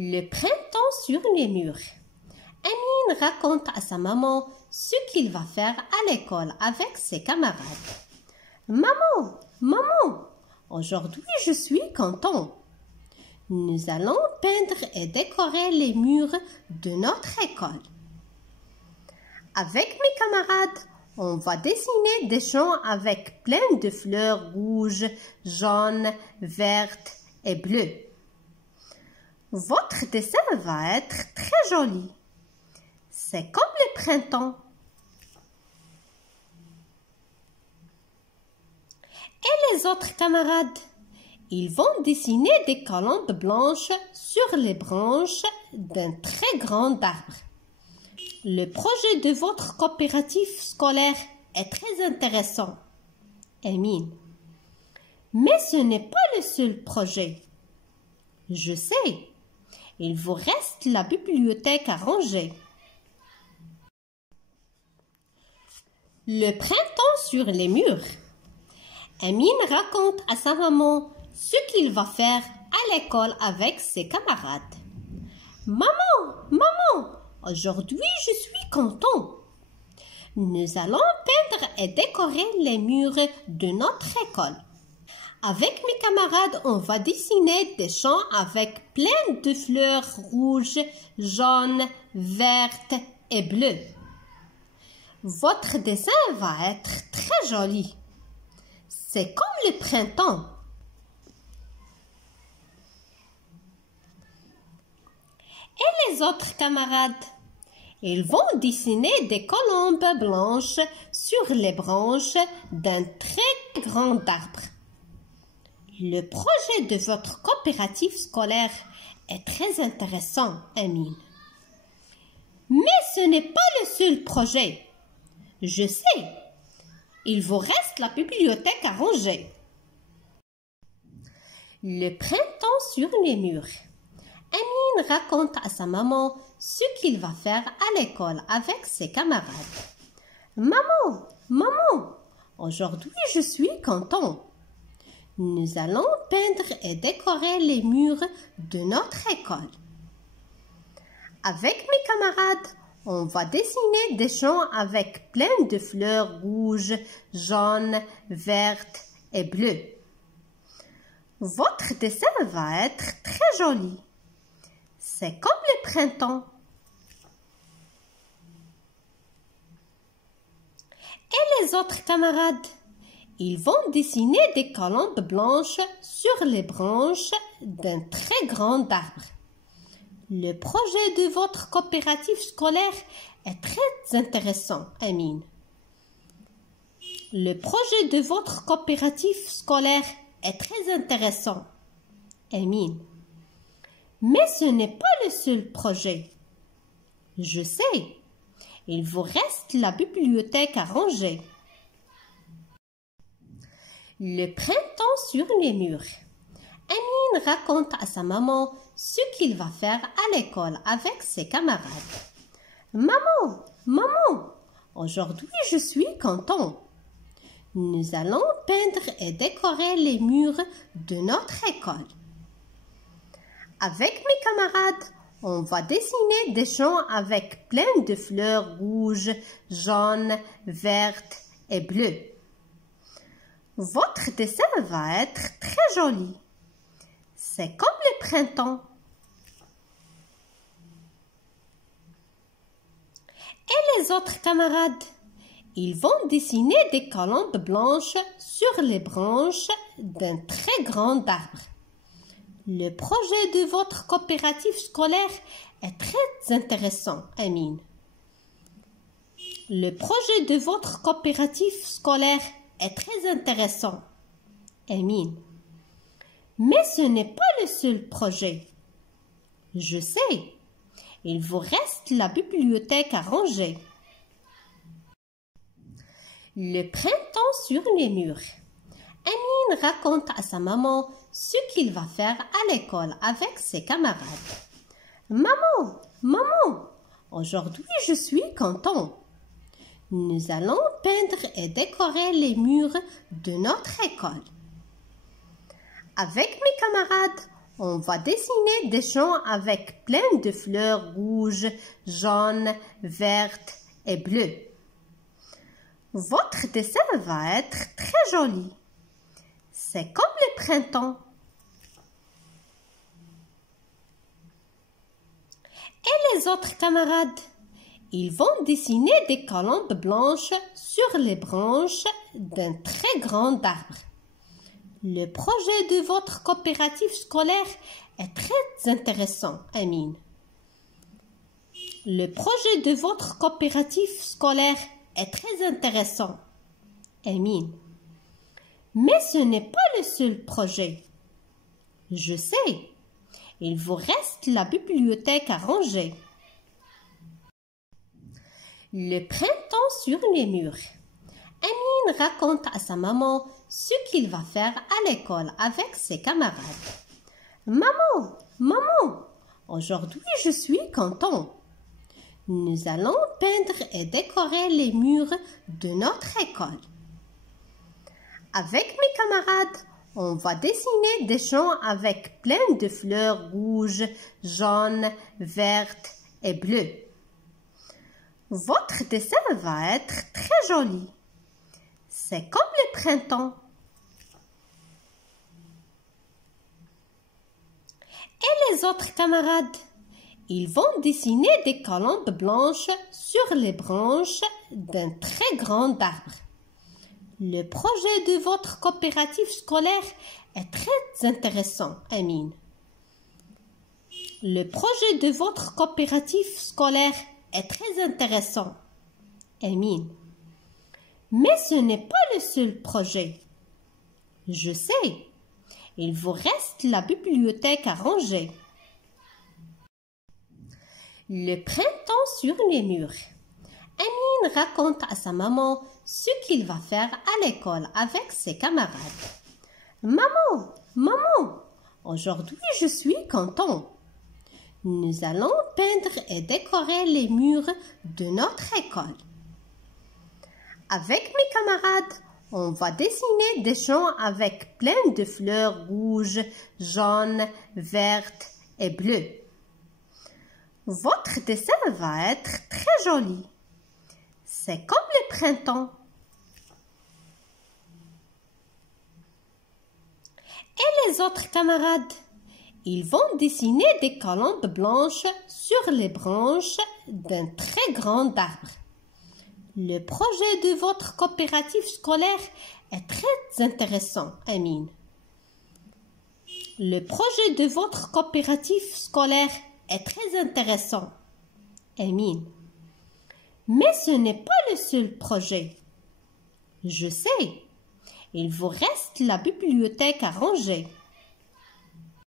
Le printemps sur les murs. Amine raconte à sa maman ce qu'il va faire à l'école avec ses camarades. Maman, maman, aujourd'hui je suis content. Nous allons peindre et décorer les murs de notre école. Avec mes camarades, on va dessiner des champs avec plein de fleurs rouges, jaunes, vertes et bleues. Votre dessin va être très joli. C'est comme le printemps. Et les autres camarades? Ils vont dessiner des colombes blanches sur les branches d'un très grand arbre. Le projet de votre coopérative scolaire est très intéressant, Amine. Mais ce n'est pas le seul projet. Je sais, il vous reste la bibliothèque à ranger. Le printemps sur les murs. Amine raconte à sa maman ce qu'il va faire à l'école avec ses camarades. Maman, maman, aujourd'hui je suis content. Nous allons peindre et décorer les murs de notre école. Avec mes camarades, on va dessiner des champs avec plein de fleurs rouges, jaunes, vertes et bleues. Votre dessin va être très joli. C'est comme le printemps. Et les autres camarades? Ils vont dessiner des colombes blanches sur les branches d'un très grand arbre. Le projet de votre coopérative scolaire est très intéressant, Amine. Mais ce n'est pas le seul projet. Je sais, il vous reste la bibliothèque à ranger. Le printemps sur les murs. Amine raconte à sa maman ce qu'il va faire à l'école avec ses camarades. Maman, maman, aujourd'hui je suis content. Nous allons peindre et décorer les murs de notre école. Avec mes camarades, on va dessiner des champs avec plein de fleurs rouges, jaunes, vertes et bleues. Votre dessin va être très joli. C'est comme le printemps. Et les autres camarades? Ils vont dessiner des colombes blanches sur les branches d'un très grand arbre. Le projet de votre coopérative scolaire est très intéressant, Amine. Le projet de votre coopérative scolaire est très intéressant, Amine. Mais ce n'est pas le seul projet. Je sais, il vous reste la bibliothèque à ranger. Le printemps sur les murs. Amine raconte à sa maman ce qu'il va faire à l'école avec ses camarades. Maman, maman, aujourd'hui je suis content. Nous allons peindre et décorer les murs de notre école. Avec mes camarades, on va dessiner des champs avec plein de fleurs rouges, jaunes, vertes et bleues. Votre dessin va être très joli. C'est comme le printemps. Et les autres camarades? Ils vont dessiner des colombes blanches sur les branches d'un très grand arbre. Le projet de votre coopérative scolaire est très intéressant, Amine. Le projet de votre coopérative scolaire est très intéressant, Amine. Mais ce n'est pas le seul projet. Je sais, il vous reste la bibliothèque à ranger. Le printemps sur les murs. Amine raconte à sa maman ce qu'il va faire à l'école avec ses camarades. Maman, maman, aujourd'hui je suis content. Nous allons peindre et décorer les murs de notre école. Avec mes camarades, On va dessiner des champs avec plein de fleurs rouges, jaunes, vertes et bleues. Votre dessin va être très joli. C'est comme le printemps. Et les autres camarades? Ils vont dessiner des colombes blanches sur les branches d'un très grand arbre. Le projet de votre coopérative scolaire est très intéressant, Amine. Le projet de votre coopérative scolaire est très intéressant, Amine. Mais ce n'est pas le seul projet. Je sais, il vous reste la bibliothèque à ranger. Le printemps sur les murs. Amine raconte à sa maman ce qu'il va faire à l'école avec ses camarades. Maman, maman, aujourd'hui je suis content. Nous allons peindre et décorer les murs de notre école. Avec mes camarades, on va dessiner des champs avec plein de fleurs rouges, jaunes, vertes et bleues. Votre dessin va être très joli. C'est comme le printemps. Et les autres camarades? Ils vont dessiner des colombes blanches sur les branches d'un très grand arbre. Le projet de votre coopérative scolaire est très intéressant, Amine. Le projet de votre coopérative scolaire est très intéressant, Amine. Mais ce n'est pas le seul projet. Je sais, il vous reste la bibliothèque à ranger. Le printemps sur les murs. Amine raconte à sa maman ce qu'il va faire à l'école avec ses camarades. Maman, maman, aujourd'hui je suis content. Nous allons peindre et décorer les murs de notre école. Avec mes camarades, on va dessiner des champs avec plein de fleurs rouges, jaunes, vertes et bleues. Votre dessin va être très joli. C'est comme le printemps. Et les autres camarades? Ils vont dessiner des colombes blanches sur les branches d'un très grand arbre. Le projet de votre coopérative scolaire est très intéressant, Amine. Le projet de votre coopérative scolaire est très intéressant, Amine. Mais ce n'est pas le seul projet. Je sais, il vous reste la bibliothèque à ranger.